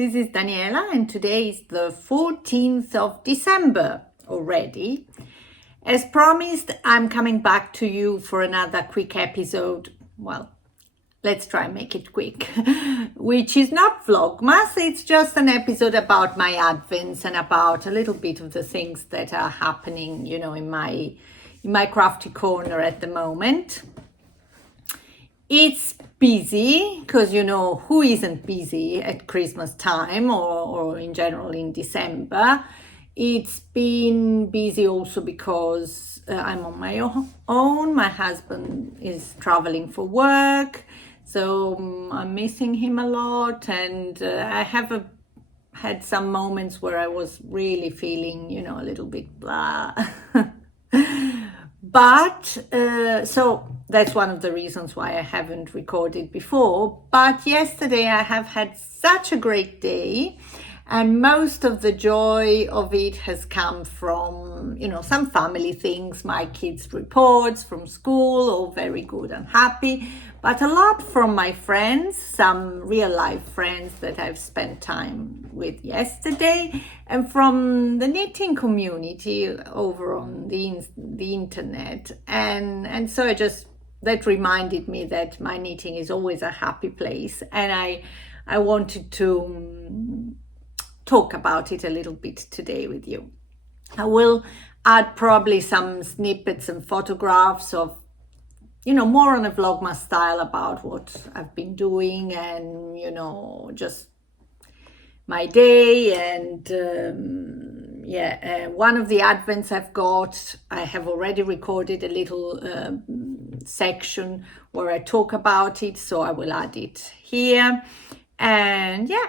this is Daniela, and today is the 14th of December already. As promised, I'm coming back to you for another quick episode. Well, let's try and make it quick, which is not Vlogmas. It's just an episode about my Advents and about a little bit of the things that are happening, you know, in my crafty corner at the moment. It's busy because, you know, who isn't busy at Christmas time or in general in December. It's been busy also because I'm on my own. My husband is traveling for work, so I'm missing him a lot, and I have had some moments where I was really feeling, you know, a little bit blah. But so that's one of the reasons why I haven't recorded before. But yesterday I have had such a great day, and most of the joy of it has come from, you know, some family things, my kids' reports from school, all very good and happy, but a lot from my friends, some real life friends that I've spent time with yesterday, and from the knitting community over on the internet. And so that reminded me that my knitting is always a happy place, and I wanted to talk about it a little bit today with you. I will add probably some snippets and photographs of, you know, more on a Vlogmas style about what I've been doing and, you know, just my day. And one of the Advents I have already recorded a little section where I talk about it, so I will add it here. And yeah,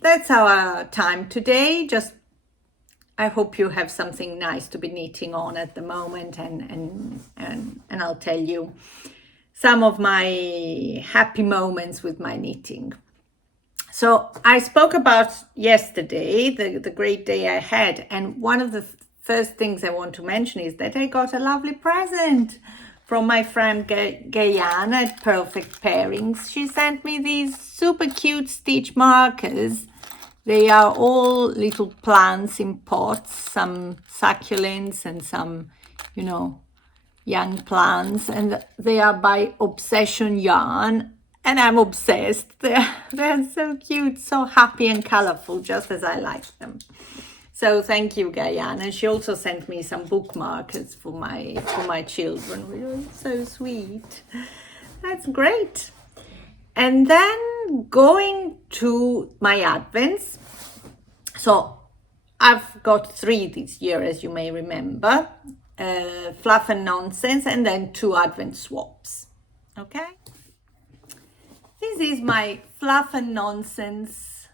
that's our time today. Just I hope you have something nice to be knitting on at the moment, and I'll tell you some of my happy moments with my knitting. So I spoke about yesterday, the great day I had, and one of the first things I want to mention is that I got a lovely present from my friend Guyana at Perfect Pairings. She sent me these super cute Stitchmarkers. They are all little plants in pots, some succulents and some, you know, young plants, and they are by Obsession Yarn, and I'm obsessed. They're so cute, so happy and colorful, just as I like them. So thank you, Guyana. She also sent me some bookmarkers for my children, which was so sweet. That's great. And then going to my Advents. So I've got 3 this year, as you may remember. Fluff and Nonsense, and then 2 Advent swaps. Okay? This is my Fluff and Nonsense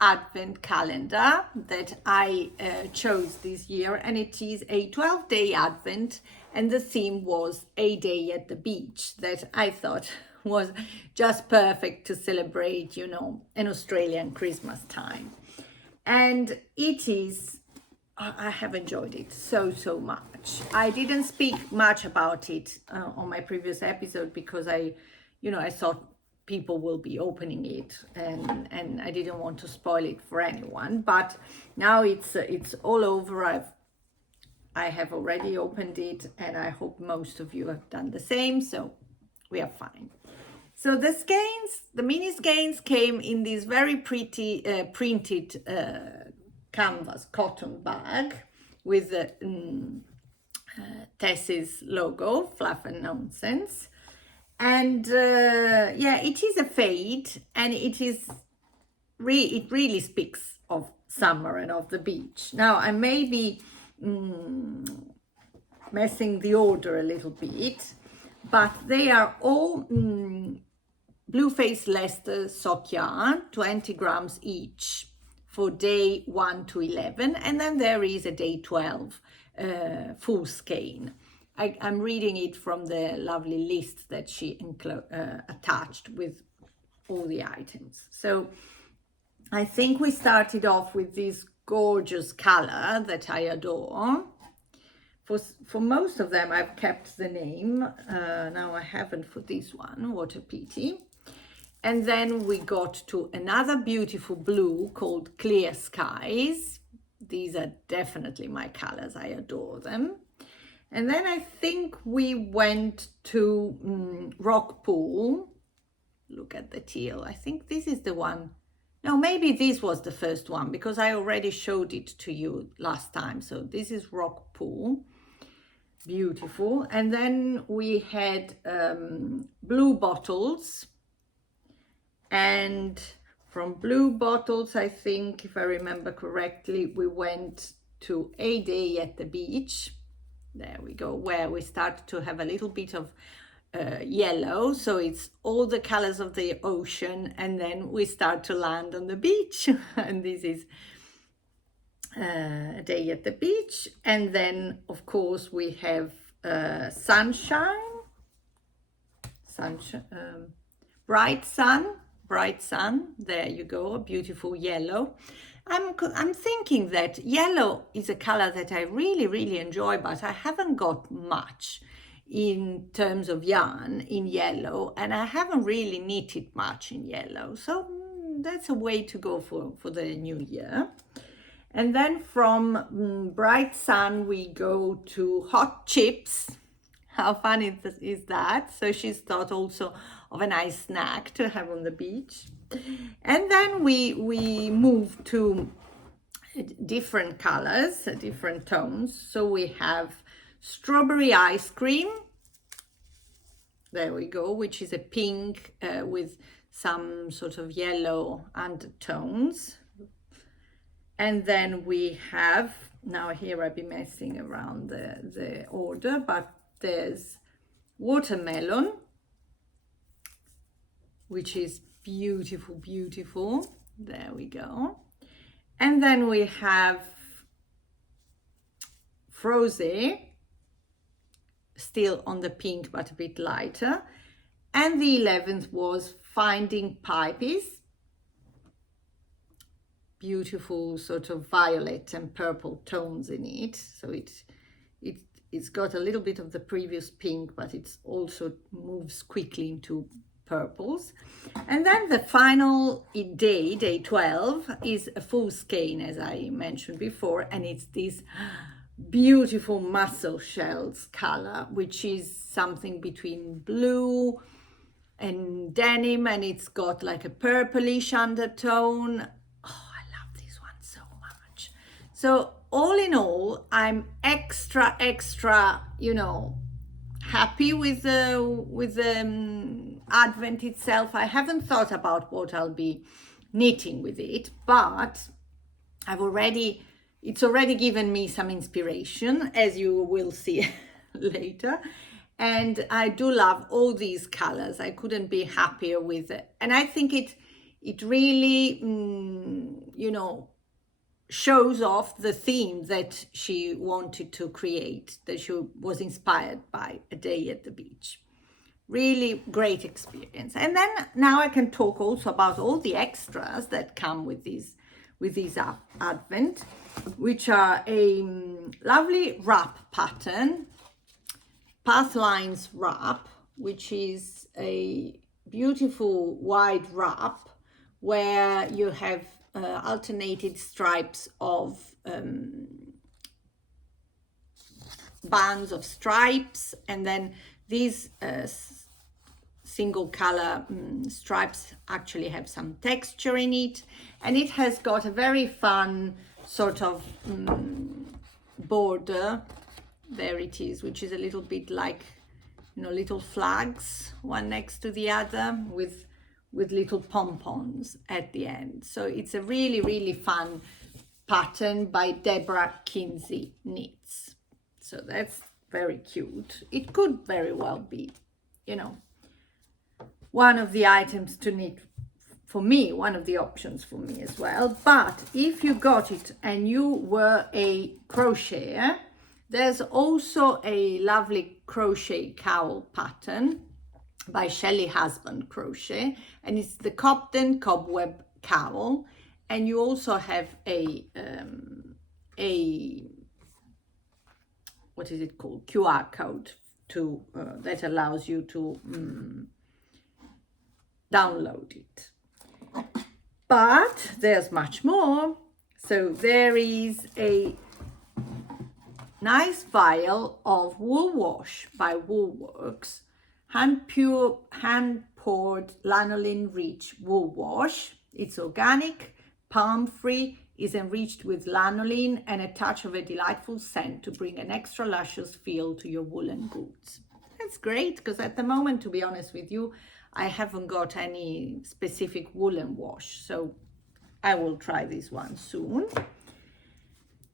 Advent calendar that I chose this year, and it is a 12-day Advent, and the theme was a day at the beach, that I thought was just perfect to celebrate, you know, an Australian Christmas time. And it is, I have enjoyed it so much. I didn't speak much about it on my previous episode because I thought people will be opening it, and I didn't want to spoil it for anyone. But now it's all over. I have already opened it, and I hope most of you have done the same, so we are fine. So the skeins, the mini skeins, came in this very pretty printed canvas cotton bag with Tess's logo, Fluff and Nonsense. And it is a fade, and it really speaks of summer and of the beach. Now I may be messing the order a little bit, but they are all Blue Face Leicester sock yarn, 20 grams each for day 1 to 11, and then there is a day 12 full skein. I'm reading it from the lovely list that she attached with all the items. So I think we started off with this gorgeous color that I adore. For most of them, I've kept the name. Now I haven't for this one. What a pity. And then we got to another beautiful blue called Clear Skies. These are definitely my colors. I adore them. And then I think we went to Rock Pool. Look at the teal. I think this is the one. No, maybe this was the first one because I already showed it to you last time. So this is Rock Pool. Beautiful. And then we had Blue Bottles. And from Blue Bottles, I think, if I remember correctly, we went to A Day at the Beach. There we go, where we start to have a little bit of yellow. So it's all the colors of the ocean. And then we start to land on the beach. And this is A Day at the Beach. And then, of course, we have Sunshine. Bright sun, there you go, a beautiful yellow. I'm thinking that yellow is a color that I really enjoy, but I haven't got much in terms of yarn in yellow, and I haven't really knitted much in yellow. So that's a way to go for the new year. And then from Bright Sun, we go to Hot Chips. How fun is that? So she's thought also of a nice snack to have on the beach. And then we move to different colors, different tones. So we have Strawberry Ice Cream. There we go, which is a pink with some sort of yellow undertones. And then we have, now here I'll be messing around the order, but there's Watermelon, which is beautiful. There we go. And then we have Frozen, still on the pink, but a bit lighter. And the 11th was Finding Pipes. Beautiful sort of violet and purple tones in it. So it's got a little bit of the previous pink, but it's also moves quickly into purples. And then the final day 12, is a full skein, as I mentioned before, and it's this beautiful mussel shells color, which is something between blue and denim, and it's got like a purplish undertone. Oh, I love this one so much. So all in all, I'm extra, happy with the Advent itself. I haven't thought about what I'll be knitting with it, but it's already given me some inspiration, as you will see later. And I do love all these colors. I couldn't be happier with it. And I think it really, shows off the theme that she wanted to create, that she was inspired by A Day at the Beach. Really great experience. And then now I can talk also about all the extras that come with these Advent, which are a lovely wrap pattern, Pathlines wrap, which is a beautiful wide wrap where you have alternated stripes of bands of stripes, and then these single color stripes actually have some texture in it, and it has got a very fun sort of border. There it is, which is a little bit like little flags, one next to the other, with little pom-poms at the end. So it's a really fun pattern by Debra Kinsey Knits. So that's very cute. It could very well be, one of the items to knit for me, one of the options for me as well. But if you got it and you were a crocheter, there's also a lovely crochet cowl pattern by Shelley Husband Crochet, and it's the Cobden cobweb cowl. And you also have a what is it called, QR code to that allows you to download it. But there's much more. So there is a nice vial of wool wash by Woolandworks, hand poured lanolin rich wool wash. It's organic, palm free, is enriched with lanolin and a touch of a delightful scent to bring an extra luscious feel to your woolen goods. That's great, because at the moment, to be honest with you, I haven't got any specific woolen wash, so I will try this one soon.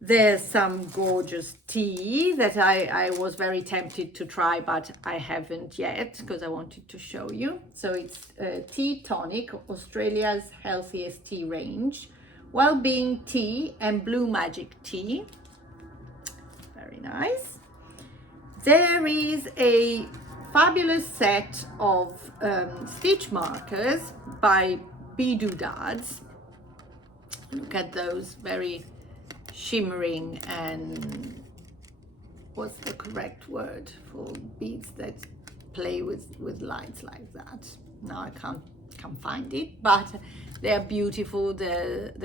There's some gorgeous tea that I was very tempted to try, but I haven't yet because I wanted to show you. So it's Tea Tonic, Australia's healthiest tea range. Well-being tea and blue magic tea. Very nice. There is a fabulous set of Stitchmarkers by Beadoodads. Look at those, very shimmering, and what's the correct word for beads that play with lights like that? Now I can't find it, but they're beautiful. They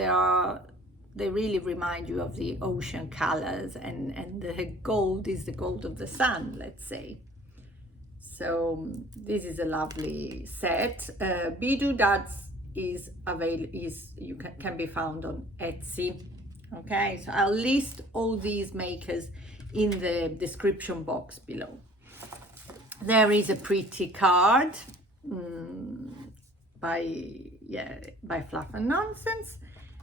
really remind you of the ocean colors, and the gold is the gold of the sun, let's say. So this is a lovely set. Beadoodads can be found on Etsy. Okay, so I'll list all these makers in the description box below. There is a pretty card by Fluff and Nonsense.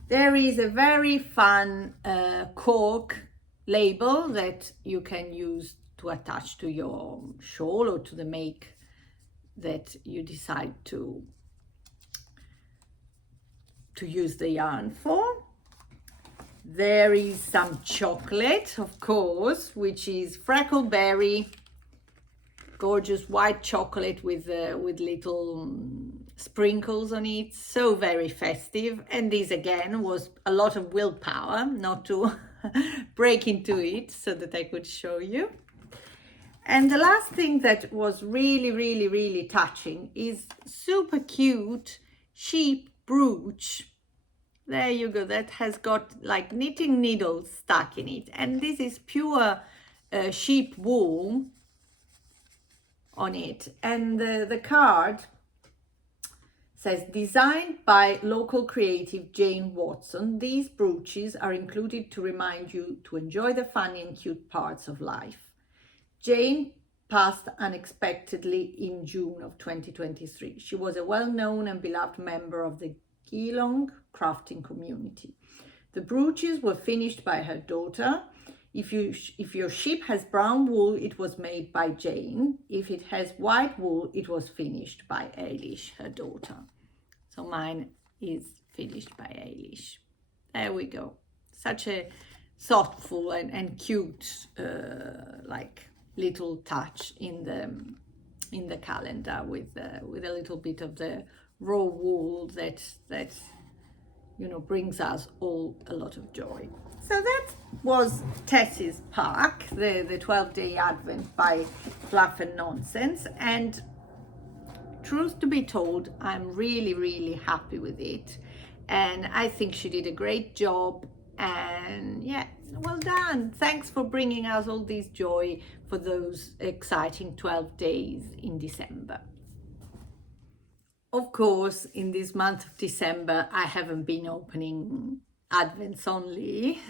There is a very fun cork label that you can use to attach to your shawl or to the make that you decide to use the yarn for. There is some chocolate, of course, which is Freckleberry, gorgeous white chocolate with little sprinkles on it, so very festive. And this again was a lot of willpower not to break into it so that I could show you. And the last thing that was really touching is super cute sheep brooch. There you go, that has got like knitting needles stuck in it, and this is pure sheep wool on it. And the card says, designed by local creative Jane Watson, these brooches are included to remind you to enjoy the funny and cute parts of life. Jane passed unexpectedly in June of 2023. She was a well-known and beloved member of the Geelong crafting community. The brooches were finished by her daughter. If your sheep has brown wool, it was made by Jane. If it has white wool, it was finished by Ailish, her daughter. So mine is finished by Ailish. There we go. Such a thoughtful and cute like little touch in the calendar with a little bit of the raw wool that you know brings us all a lot of joy. So that was Tess's pack, the 12-day advent by Fluff and Nonsense, and truth to be told, I'm really happy with it, and I think she did a great job. And yeah, well done. Thanks for bringing us all this joy for those exciting 12 days in December. Of course, in this month of December, I haven't been opening advents only.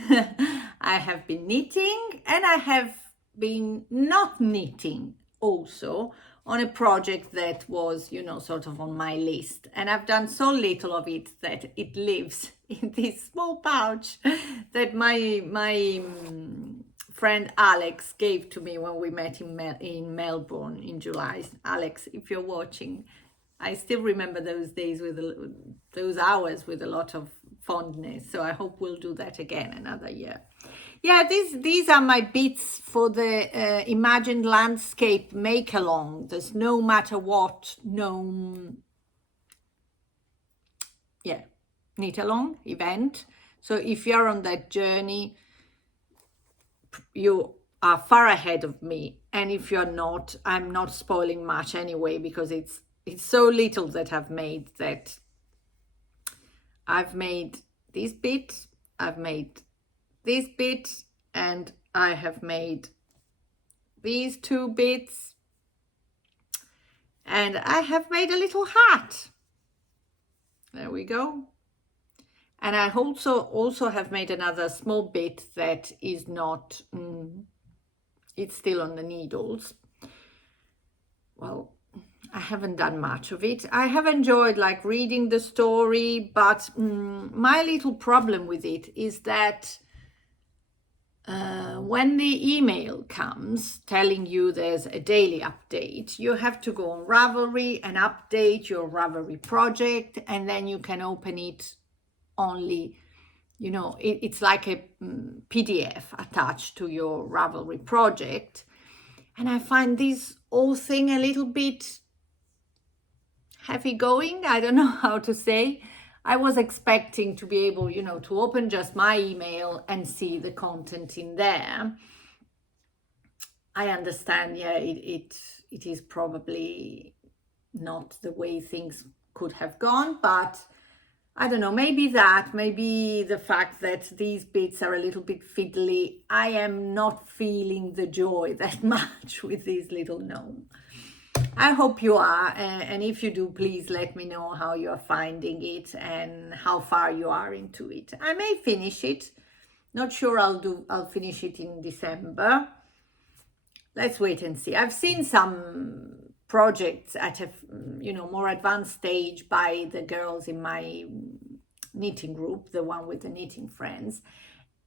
I have been knitting, and I have been not knitting also on a project that was, you know, sort of on my list. And I've done so little of it that it lives in this small pouch that my friend Alex gave to me when we met in Melbourne in July. Alex, if you're watching, I still remember those days those hours with a lot of fondness. So I hope we'll do that again another year. Yeah, these are my bits for the Imagined Landscape Make Along. There's no matter what gnome, knit along event. So if you're on that journey, you are far ahead of me. And if you're not, I'm not spoiling much anyway, because it's it's so little that I've made, that I've made this bit, I've made this bit, and I have made these 2 bits, and I have made a little hat. There we go. And I also have made another small bit that is not, it's still on the needles. Well, I haven't done much of it. I have enjoyed like reading the story, but my little problem with it is that when the email comes telling you there's a daily update, you have to go on Ravelry and update your Ravelry project, and then you can open it only, you know, it's like a PDF attached to your Ravelry project. And I find this whole thing a little bit heavy going. I don't know how to say. I was expecting to be able, you know, to open just my email and see the content in there. I understand, yeah, it is probably not the way things could have gone, but I don't know, maybe the fact that these bits are a little bit fiddly. I am not feeling the joy that much with this little gnome. I hope you are, and if you do, please let me know how you are finding it and how far you are into it. I may finish it. Not sure I'll finish it in December. Let's wait and see. I've seen some projects at a more advanced stage by the girls in my knitting group, the one with the knitting friends,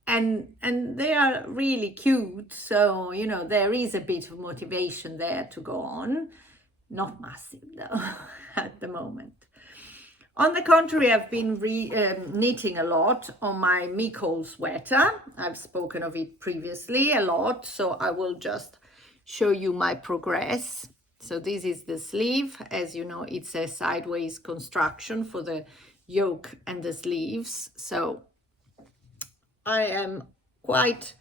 and they are really cute. So there is a bit of motivation there to go on. Not massive though at the moment. On the contrary, I've been knitting a lot on my Micol sweater. I've spoken of it previously a lot, so I will just show you my progress. So this is the sleeve. As you know, it's a sideways construction for the yoke and the sleeves. So I am quite,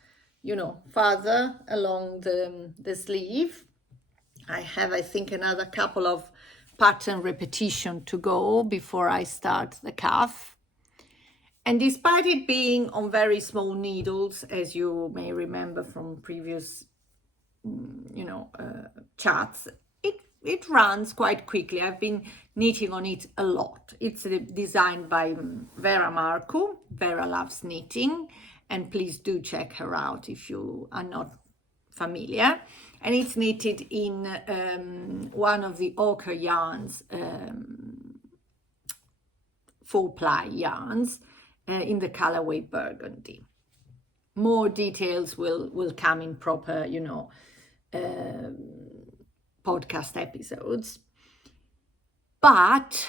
farther along the sleeve. I have, I think, another couple of pattern repetition to go before I start the cuff. And despite it being on very small needles, as you may remember from previous, chats, it runs quite quickly. I've been knitting on it a lot. It's designed by Vera Marcu. Vera loves knitting, and please do check her out if you are not familiar. And it's knitted in one of the ochre yarns, 4-ply yarns, in the colorway burgundy. More details will come in proper, podcast episodes. But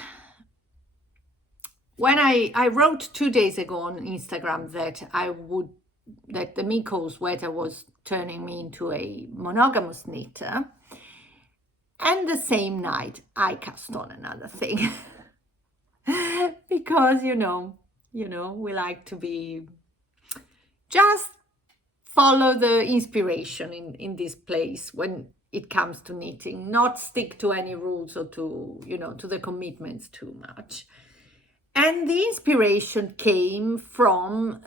when I wrote 2 days ago on Instagram that the Micol sweater was turning me into a monogamous knitter, and the same night I cast on another thing because we like to be just follow the inspiration in this place when it comes to knitting, not stick to any rules or to the commitments too much. And the inspiration came from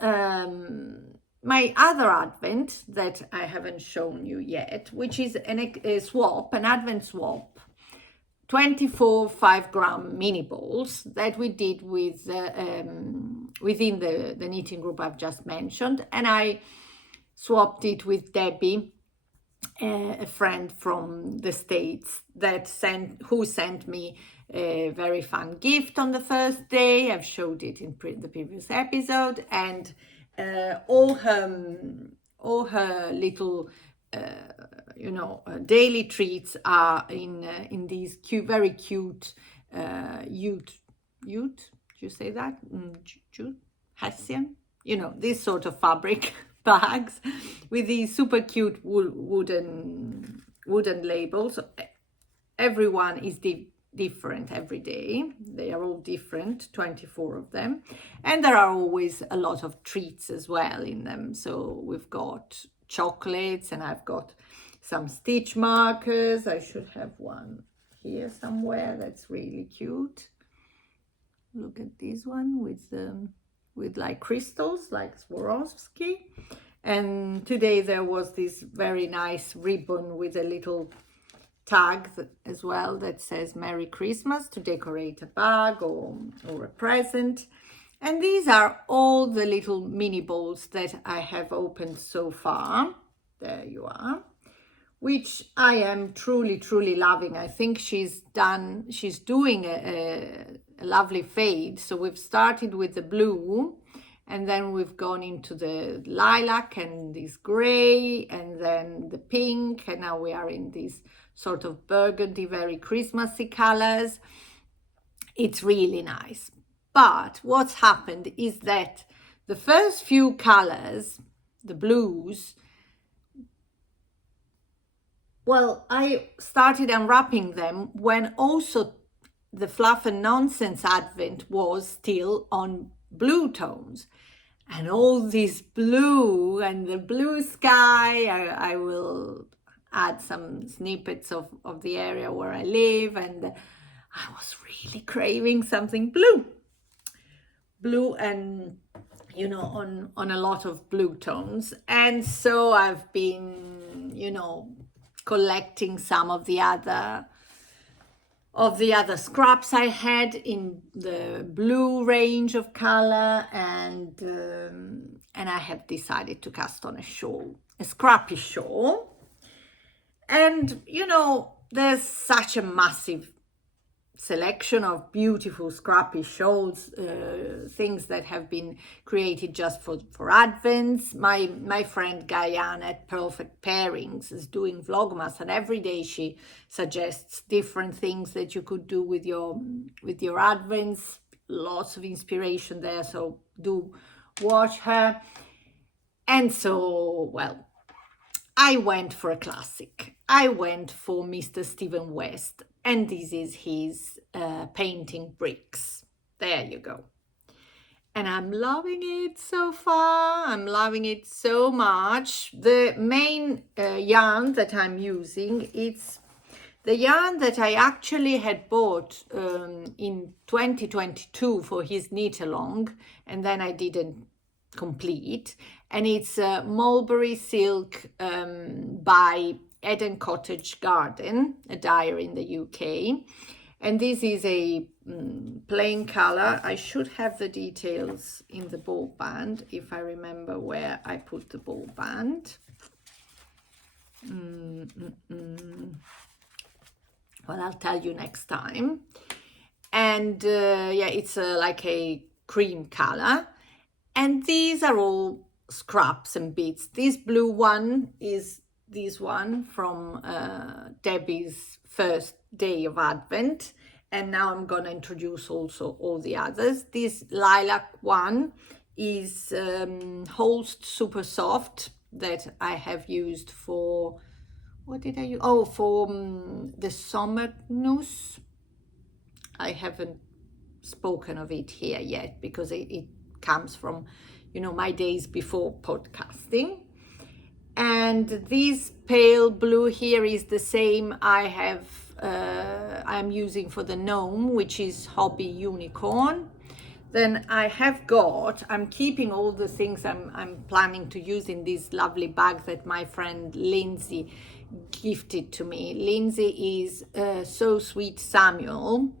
my other advent that I haven't shown you yet, which is an advent swap, 24 5-gram mini balls that we did with within the knitting group I've just mentioned. And I swapped it with Debbie, a friend from the States who sent me a very fun gift on the first day. I've showed it in the previous episode, and all her little daily treats are in these very cute jute, do you say that? Jute? Hessian? This sort of fabric bags with these super cute wooden labels. Everyone is different every day. They are all different, 24 of them, and there are always a lot of treats as well in them. So we've got chocolates, and I've got some Stitchmarkers. I should have one here somewhere. That's really cute. Look at this one with like crystals, like Swarovski. And today there was this very nice ribbon with a little tag as well that says Merry Christmas to decorate a bag or a present. And these are all the little mini balls that I have opened so far. There you are, which I am truly loving. I think she's doing a lovely fade. So we've started with the blue, and then we've gone into the lilac and this gray, and then the pink, and now we are in these sort of burgundy, very Christmassy colors. It's really nice. But what's happened is that the first few colors, the blues, well, I started unwrapping them when also the Fluff and Nonsense Advent was still on blue tones. And all this blue and the blue sky, I will add some snippets of the area where I live, and I was really craving something blue and, you know, on a lot of blue tones. And so I've been, you know, collecting some of the other scraps I had in the blue range of color, and I have decided to cast on a shawl, a scrappy shawl. And you know, there's such a massive selection of beautiful scrappy shawls, things that have been created just for Advents. My friend Diana at Perfect Pairings is doing Vlogmas, and every day she suggests different things that you could do with your Advents. Lots of inspiration there, so do watch her. And so, well, I went for a classic. I went for Mr. Stephen West, and this is his painting bricks. There you go. And I'm loving it so far. I'm loving it so much. The main yarn that I'm using, it's the yarn that I actually had bought in 2022 for his knit along, and then I didn't complete. And it's mulberry silk by Eden Cottage Garden, a dyer in the UK. And this is a plain color. I should have the details in the ball band if I remember where I put the ball band. Well, I'll tell you next time. And yeah, it's like a cream color. And these are all scraps and bits. This blue one is this one from Debbie's first day of Advent, and now I'm going to introduce also all the others. This lilac one is Holst Super Soft that I have used for, what did I use? Oh, for the summer noose. I haven't spoken of it here yet because it comes from, you know, my days before podcasting. And this pale blue here is the same I'm using for the gnome, which is Hobby Unicorn. Then I'm keeping all the things I'm planning to use in this lovely bag that my friend Lindsay gifted to me. Lindsay is So Sweet Samuel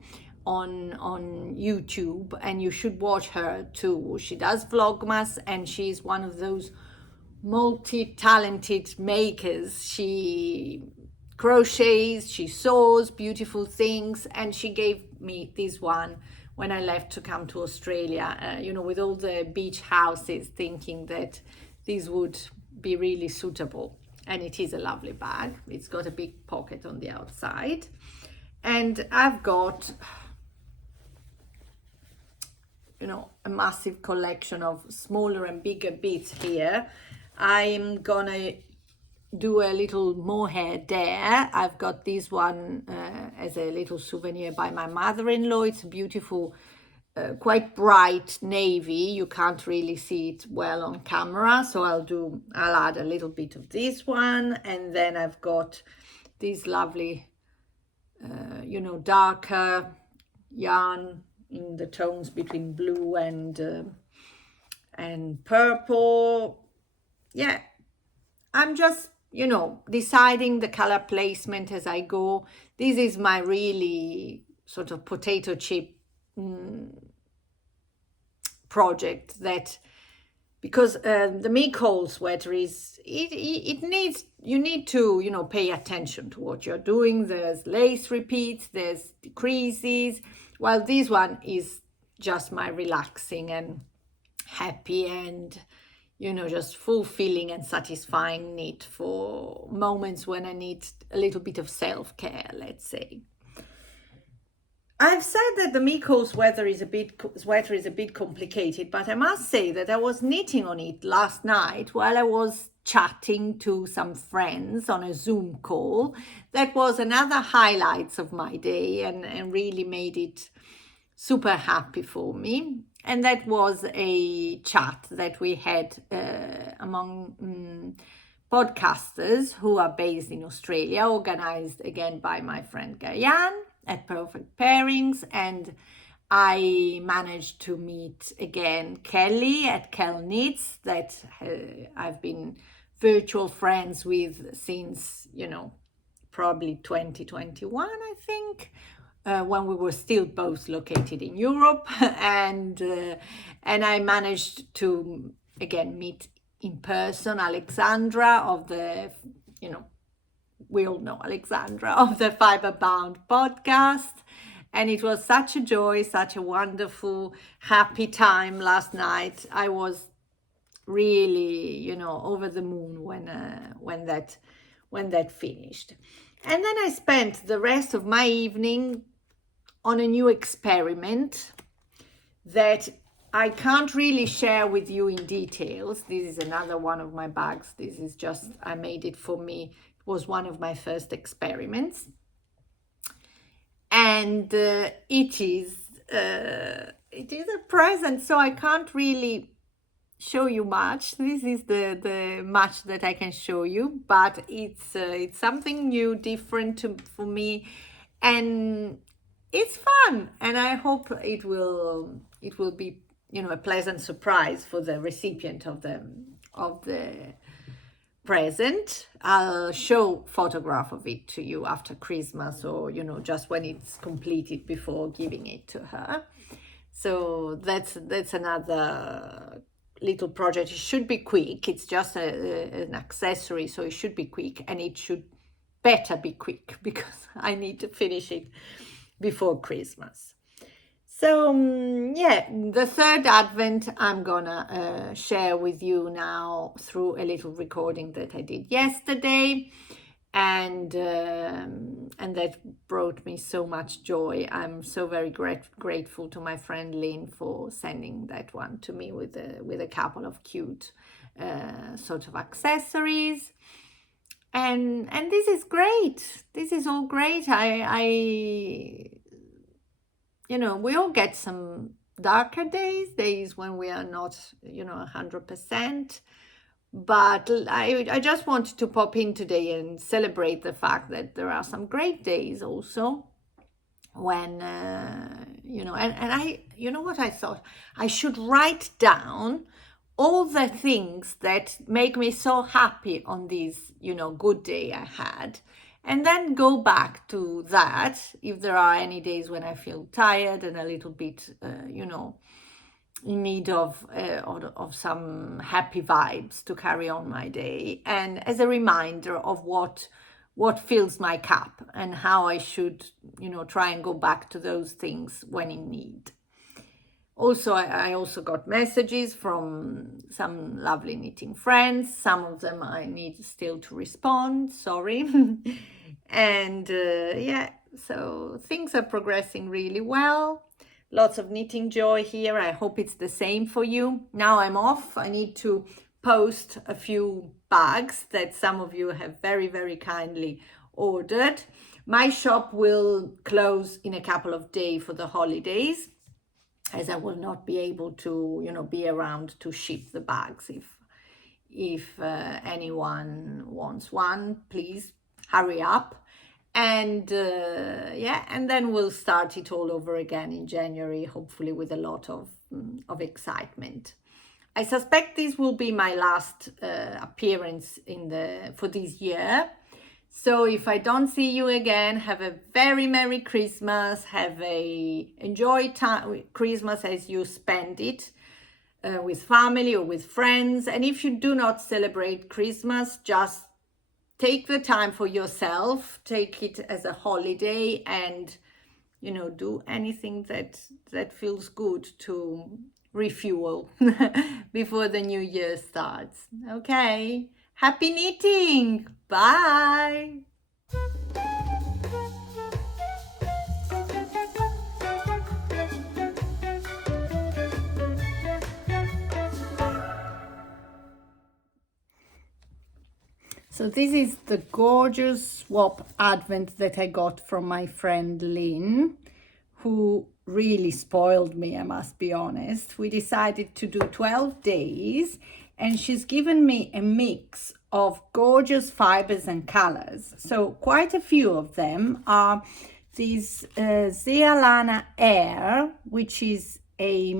on YouTube, and you should watch her too. She does Vlogmas, and she's one of those multi-talented makers. She crochets, she sews beautiful things, and she gave me this one when I left to come to Australia, you know, with all the beach houses, thinking that this would be really suitable. And it is a lovely bag. It's got a big pocket on the outside, and I've got, you know, a massive collection of smaller and bigger bits here. I'm gonna do a little mohair there. I've got this one as a little souvenir by my mother-in-law. It's a beautiful, quite bright navy. You can't really see it well on camera, so I'll add a little bit of this one. And then I've got this lovely you know, darker yarn in the tones between blue and purple. Yeah, I'm just, you know, deciding the color placement as I go. This is my really sort of potato chip project, that because the Micol sweater is, it needs, you need to, you know, pay attention to what you're doing. There's lace repeats, there's decreases, while this one is just my relaxing and happy and, you know, just fulfilling and satisfying knit for moments when I need a little bit of self-care, let's say. I've said that the Micol sweater is a bit complicated, but I must say that I was knitting on it last night while I was chatting to some friends on a Zoom call. That was another highlights of my day and really made it super happy for me. And that was a chat that we had among podcasters who are based in Australia, organized again by my friend Diane at Perfect Pairings, and I managed to meet again Kelly at Kel Knits, that I've been virtual friends with since, you know, probably 2021, I think, when we were still both located in Europe, and I managed to again meet in person Alexandra of the, you know, we all know Alexandra of the Fiberbound podcast. And it was such a joy, such a wonderful, happy time last night. I was really, you know, over the moon when that finished. And then I spent the rest of my evening on a new experiment that I can't really share with you in details. This is another one of my bags. This is just, I made it for me. Was one of my first experiments, and it is a present, so I can't really show you much. This is the much that I can show you, but it's something new, different for me, and it's fun, and I hope it will be, you know, a pleasant surprise for the recipient of the present. I'll show photograph of it to you after Christmas, or, you know, just when it's completed before giving it to her. So that's another little project. It should be quick. It's just an accessory, so it should be quick, and it should better be quick because I need to finish it before Christmas. So yeah, the third Advent I'm gonna share with you now through a little recording that I did yesterday, and that brought me so much joy. I'm so very grateful to my friend Lynn for sending that one to me with a couple of cute sort of accessories. And this is great. This is all great. I you know, we all get some darker days when we are not, you know, 100%. But I just wanted to pop in today and celebrate the fact that there are some great days also when, you know, and I, you know what I thought? I should write down all the things that make me so happy on this, you know, good day I had. And then go back to that if there are any days when I feel tired and a little bit, you know, in need of some happy vibes to carry on my day. And as a reminder of what fills my cup and how I should, you know, try and go back to those things when in need. Also, I also got messages from some lovely knitting friends. Some of them I need still to respond, sorry. And yeah, so things are progressing really well. Lots of knitting joy here. I hope it's the same for you. Now I'm off. I need to post a few bags that some of you have very, very kindly ordered. My shop will close in a couple of days for the holidays, as I will not be able to, you know, be around to ship the bags. If anyone wants one, please hurry up. And yeah, and then we'll start it all over again in January, hopefully with a lot of excitement. I suspect this will be my last appearance for this year. So if I don't see you again, have a very Merry Christmas. Enjoy time Christmas as you spend it with family or with friends. And if you do not celebrate Christmas, just take the time for yourself. Take it as a holiday, and do anything that feels good to refuel before the new year starts. Okay, happy knitting. Bye. So this is the gorgeous swap advent that I got from my friend Lynn, who really spoiled me, I must be honest. We decided to do 12 days, and she's given me a mix of gorgeous fibers and colors. So quite a few of them are these Zealana Air, which is a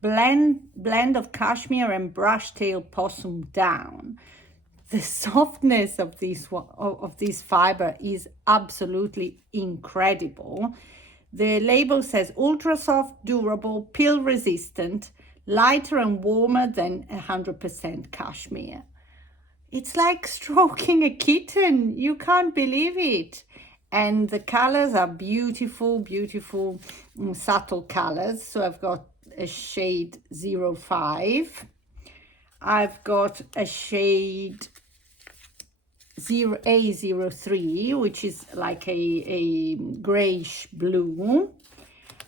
blend of cashmere and brushtail possum down. The softness of this fiber is absolutely incredible. The label says ultra soft, durable, pill resistant, lighter and warmer than 100% cashmere. It's like stroking a kitten. You can't believe it. And the colors are beautiful, beautiful, subtle colors. So I've got a shade 05. I've got a shade A03, which is like a grayish blue.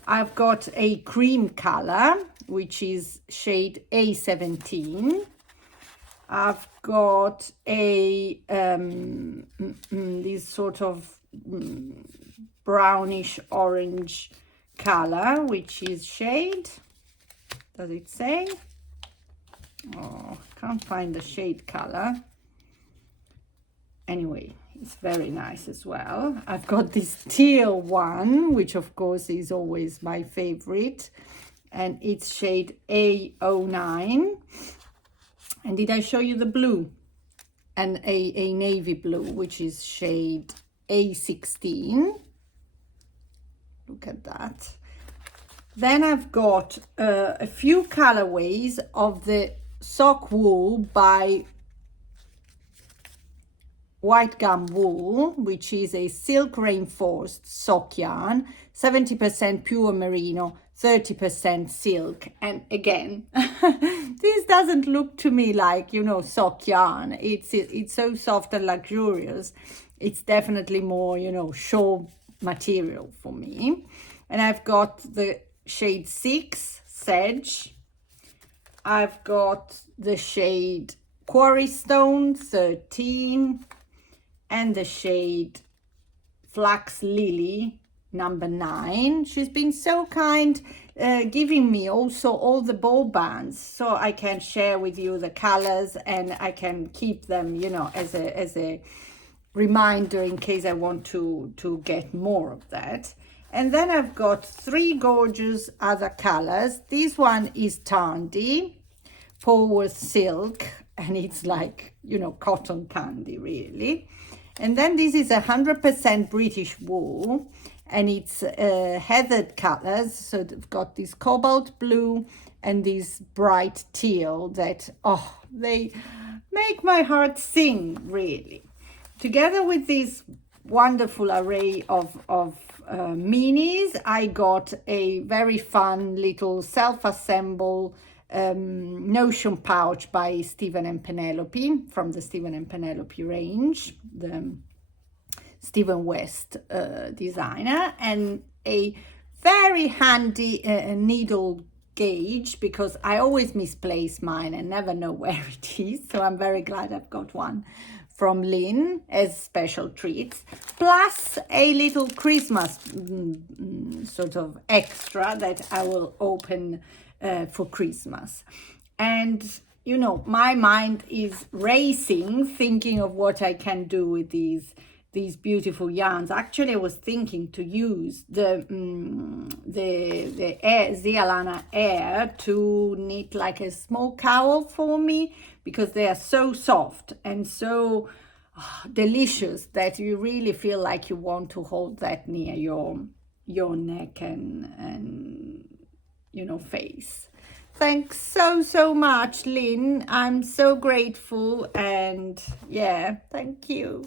I've got a cream color, which is shade A17. I've got a this sort of brownish orange color, which is shade, does it say? Oh, can't find the shade color. Anyway, it's very nice as well. I've got this teal one, which of course is always my favorite, and it's shade A09. And did I show you the blue? And a navy blue, which is shade A16. Look at that. Then I've got a few colorways of the sock wool by White Gum Wool, which is a silk reinforced sock yarn, 70% pure merino, 30% silk. And again, this doesn't look to me like, sock yarn. It's so soft and luxurious. It's definitely more, shawl material for me. And I've got the shade 6, Sedge. I've got the shade Quarry Stone, 13. And the shade Flax Lily, number 9. She's been so kind, giving me also all the ball bands, so I can share with you the colors, and I can keep them, as a reminder in case I want to get more of that. And then I've got 3 gorgeous other colors. This one is Tandy, Polworth Silk, and it's like, cotton candy, really. And then this is 100% British wool, and it's heathered colors. So they've got this cobalt blue and this bright teal that, they make my heart sing, really. Together with this wonderful array of minis, I got a very fun little self-assemble notion pouch by Stephen and Penelope, from the Stephen and Penelope range, the Stephen West designer, and a very handy needle gauge, because I always misplace mine and never know where it is. So I'm very glad I've got one from Lynn as special treats, plus a little Christmas sort of extra that I will open for Christmas. And my mind is racing, thinking of what I can do with these these beautiful yarns. Actually, I was thinking to use the Zealana Air to knit like a small cowl for me, because they are so soft and so delicious that you really feel like you want to hold that near your neck and you know, face. Thanks so much, Lynn. I'm so grateful, and yeah, thank you.